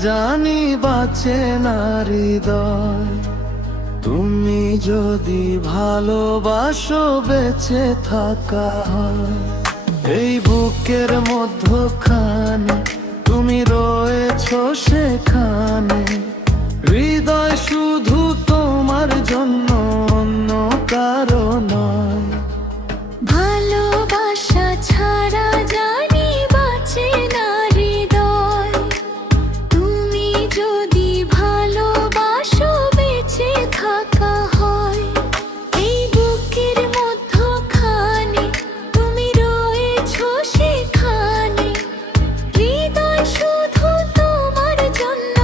জানি বাঁচে না হৃদয়। তুমি যদি ভালোবাসো বেঁচে থাকা হয়। এই বুকের মধ্যখানে তুমি রয়েছো সেখানে, হৃদয় শুধু তোমার জন্য, অন্য কারো নয়। ভালোবাসা ছাড়া জানি বাঁচে না হৃদয়। তুমি যদি ভালোবাসো বেঁচে থাকা হয়। এই বুকের মধ্যখানে তুমি রয়েছো সেখানে, হৃদয় শুধু তোমার জন্য,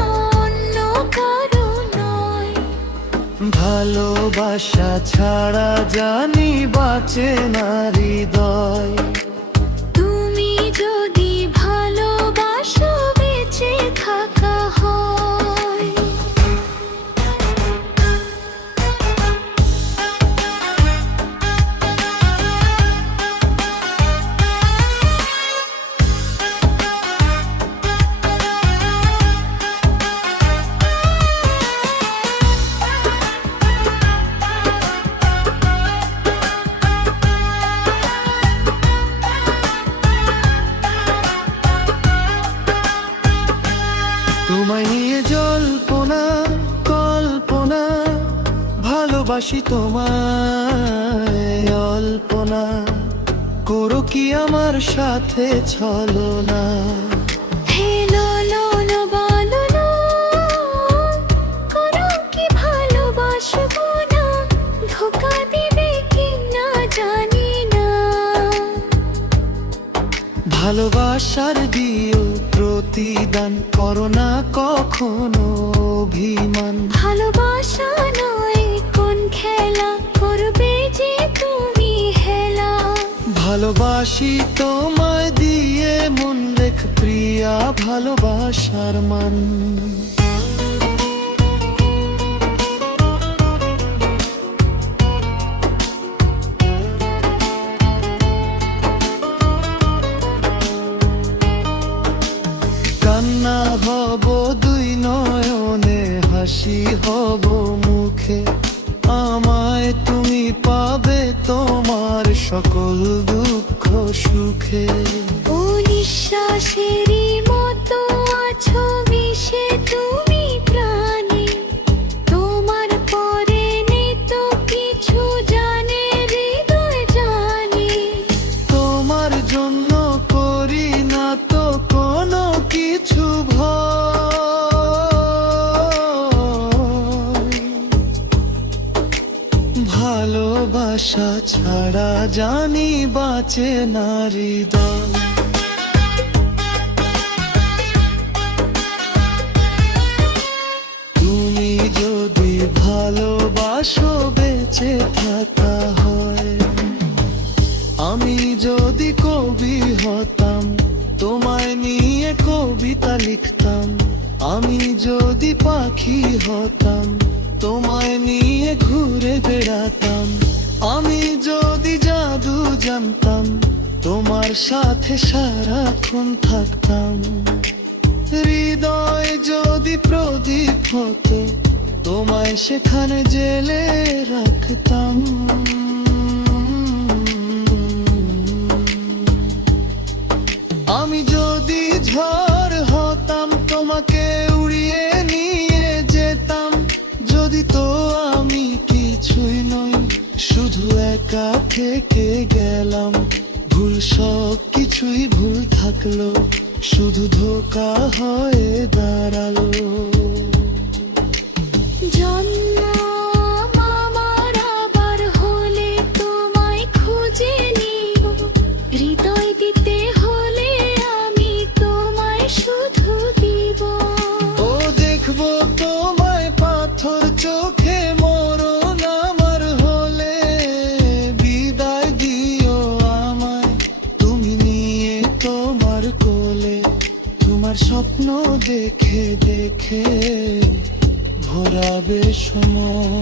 অন্য কারো নয়। ভালোবাসা ছাড়া জানি বাঁচে না হৃদয়। তুমি যদি ভালোবাসো বেঁচে থাকা হয়। তোমায় নিয়ে জল্পনা কল্পনা, ভালোবাসি তোমায় অল্পনা, করো কি আমার সাথে ছলনা। হেলো লোলো বলো না, করো কি ভালোবাসবো না, ধোঁকা দিবে কি না জানি না। ভালোবাসার দিও প্রতিদান, করো না কখনো অভিমান। ভালোবাসা নয় কোন খেলা, করবে যে তুমি হেলা। ভালোবাসি তোমায় দিয়ে মন রেখ প্রিয়া, ভালোবাসার মান। কান্না হব দুই নয়নে, হাসি হব মুখে, আমায় তুমি পাবে তোমার সকল দুঃখ সুখে। ও নিঃশ্বাসেরই মতো আছো মিশে তুমি প্রাণে, তোমার পরে নেই তো কিছু জানে হৃদয় জানে। তোমার জন্য করি না তো কোনো কিছু ভয়। ভালোবাসা ছাড়া জানি বাঁচে না হৃদয়। তুমি যদি ভালোবাসো বেঁচে থাকা হয়। আমি যদি কবি হতাম, তোমায় নিয়ে কবিতা লিখতাম। আমি যদি পাখি হতাম, তোমায় নিয়ে ঘুরে বেড়াতাম। আমি যদি জাদু জানতাম, তোমার সাথে সারাক্ষণ থাকতাম। হৃদয় যদি প্রদীপ হতো, তোমায় সেখানে জেলে রাখতাম। আমি যদি ঝড় হতাম, তোমাকে উড়িয়ে নিয়ে যেতাম। যদি তো আমি কিছুই নই, শুধু একা থেকে গেলাম। ভুল সব কিছুই ভুল থাকলো, শুধু ধোঁকা হয়ে দাঁড়ালো। জন্ম আমার আবার হলে তোমায় খুঁজে নিব, হৃদয় দিতে হলে আমি তোমায় শুধু দিব। ও দেখবো তোমায় পাথর চোখে, মরণ আমার হলে বিদায় দিও আমায় তুমি নিয়ে তোমার কোলে। তোমার স্বপ্ন দেখে দেখে ভরাবে সময়।